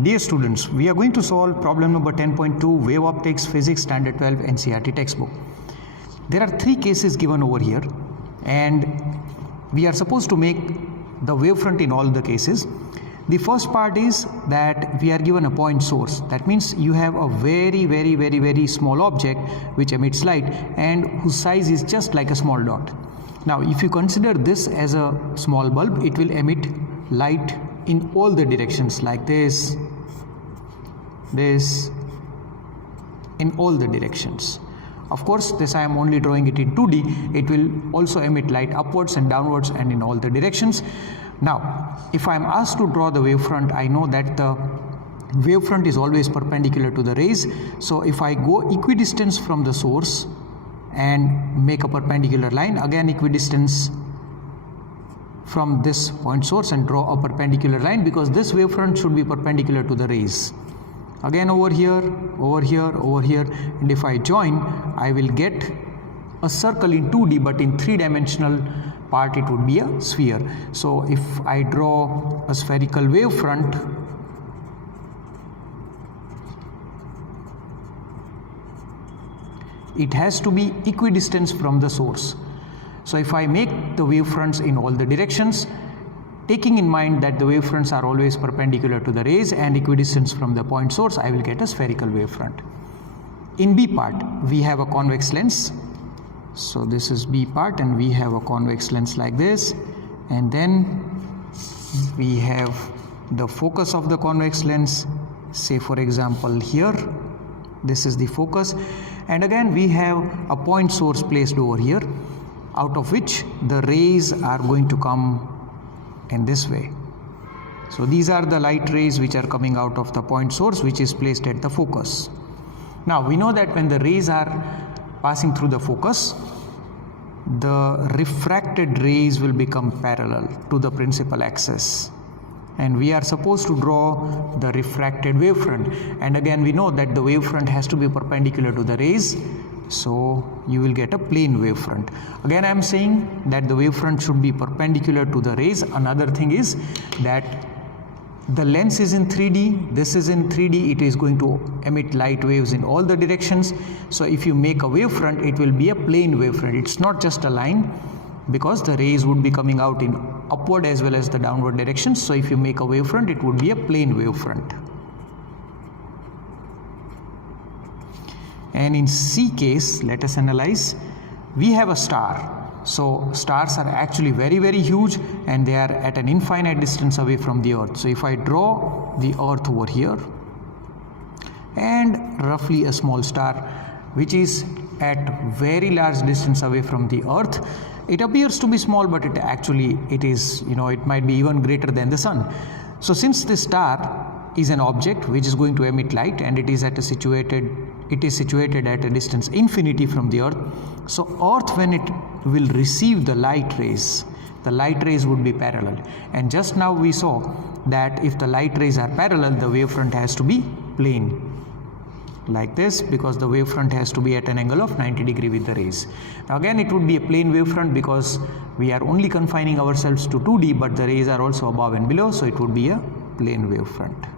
Dear students, we are going to solve problem number 10.2, Wave Optics, Physics, Standard 12, NCERT textbook. There are three cases given over here, and we are supposed to make the wavefront in all the cases. The first part is that we are given a point source. That means you have a very small object which emits light and whose size is just like a small dot. Now, if you consider this as a small bulb, it will emit light in all the directions, like this, in all the directions. Of course, this I am only drawing it in 2D. It will also emit light upwards and downwards and in all the directions. Now, if I am asked to draw the wavefront, I know that the wavefront is always perpendicular to the rays. So if I go equidistance from the source and make a perpendicular line, again equidistance from this point source and draw a perpendicular line, because this wavefront should be perpendicular to the rays. Again over here, and if I join, I will get a circle in 2D, but in three-dimensional part it would be a sphere. So if I draw a spherical wavefront, it has to be equidistant from the source. So if I make the wavefronts in all the directions, taking in mind that the wavefronts are always perpendicular to the rays and equidistant from the point source, I will get a spherical wavefront. In B part, we have a convex lens. So this is B part, and we have a convex lens like this, and then we have the focus of the convex lens, say for example here, this is the focus, and again we have a point source placed over here, out of which the rays are going to come in this way. So these are the light rays which are coming out of the point source, which is placed at the focus. Now we know that when the rays are passing through the focus, the refracted rays will become parallel to the principal axis, and we are supposed to draw the refracted wavefront. And again we know that the wavefront has to be perpendicular to the rays, so you will get a plane wavefront. Again I am saying that the wavefront should be perpendicular to the rays. Another thing is that the lens is in 3D, this is in 3D, it is going to emit light waves in all the directions. So if you make a wavefront, it will be a plane wavefront. It's not just a line, because the rays would be coming out in upward as well as the downward directions. So if you make a wavefront, it would be a plane wavefront. And in C case, let us analyze. We have a star. So stars are actually very huge, and they are at an infinite distance away from the earth. So if I draw the earth over here and roughly a small star which is at very large distance away from the earth, it appears to be small, but it is, it might be even greater than the sun. So since this star is an object which is going to emit light, and it is situated at a distance infinity from the earth, so earth, when it will receive the light rays would be parallel. And just now we saw that if the light rays are parallel, the wavefront has to be plane, like this, because the wavefront has to be at an angle of 90 degrees with the rays. Now again it would be a plane wavefront, because we are only confining ourselves to 2D, but the rays are also above and below, so it would be a plane wavefront.